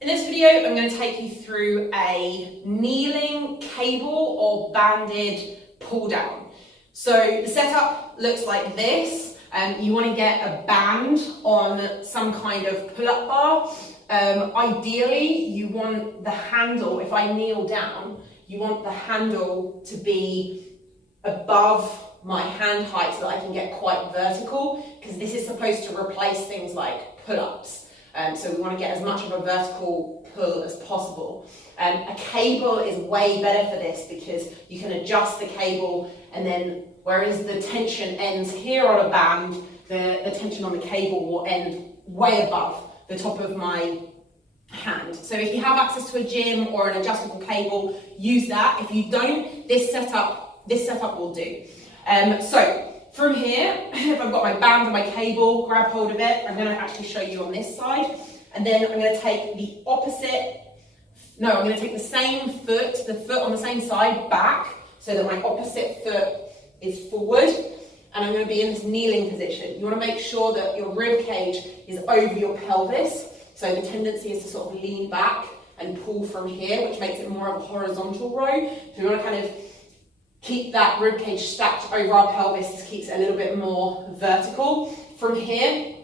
In this video, I'm going to take you through a kneeling cable or banded pull down. So the setup looks like this. You want to get a band on some kind of pull-up bar. Ideally, you want the handle, if I kneel down, you want the handle to be above my hand height so that I can get quite vertical, because this is supposed to replace things like pull-ups. So we want to get as much of a vertical pull as possible. A cable is way better for this because you can adjust the cable, and then whereas the tension ends here on a band, the tension on the cable will end way above the top of my hand. So if you have access to a gym or an adjustable cable, use that. If you don't, this setup will do. So from here, if I've got my band and my cable, grab hold of it. I'm going to actually show you on this side, and then I'm going to take the opposite. No, I'm going to take the same foot, the foot on the same side, back, so that my opposite foot is forward, and I'm going to be in this kneeling position. You want to make sure that your rib cage is over your pelvis, so the tendency is to sort of lean back and pull from here, which makes it more of a horizontal row. So you want to kind of keep that rib cage stacked over our pelvis. This keeps it a little bit more vertical. From here,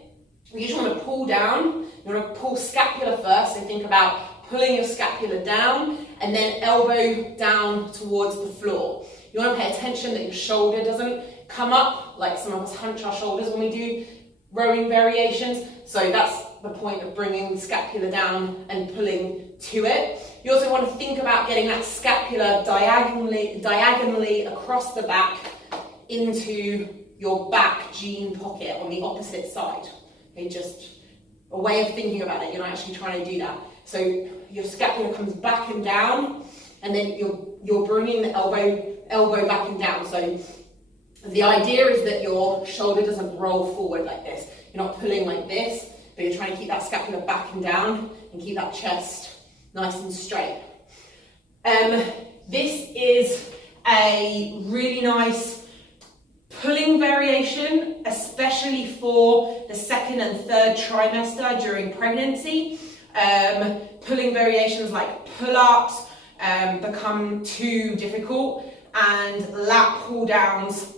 you just want to pull down. You want to pull scapula first, so think about pulling your scapula down and then elbow down towards the floor. You want to pay attention that your shoulder doesn't come up, like some of us hunch our shoulders when we do rowing variations. So that's the point of bringing the scapula down and pulling to it. You also want to think about getting that scapula diagonally across the back into your back jean pocket on the opposite side. Okay, just a way of thinking about it. You're not actually trying to do that. So your scapula comes back and down, and then you're bringing the elbow back and down. So the idea is that your shoulder doesn't roll forward like this. You're not pulling like this, but you're trying to keep that scapula back and down and keep that chest nice and straight. This is a really nice pulling variation, especially for the second and third trimester during pregnancy. Pulling variations like pull-ups become too difficult, and lat pull downs,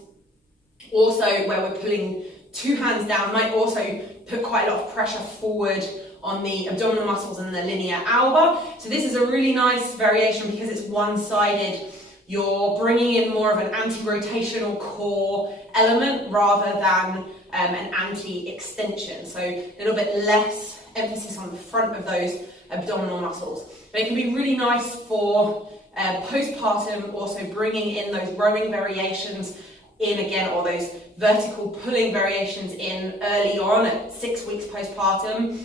also where we're pulling two hands down, might also put quite a lot of pressure forward on the abdominal muscles and the linea alba. So this is a really nice variation because it's one-sided. You're bringing in more of an anti-rotational core element rather than an anti-extension. So a little bit less emphasis on the front of those abdominal muscles. But it can be really nice for postpartum, also bringing in those rowing variations in again, or those vertical pulling variations in early on at 6 weeks postpartum,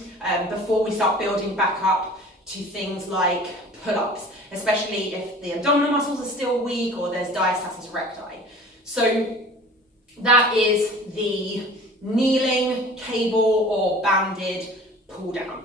before we start building back up to things like pull-ups, especially if the abdominal muscles are still weak or there's diastasis recti. So that is the kneeling cable or banded pull down.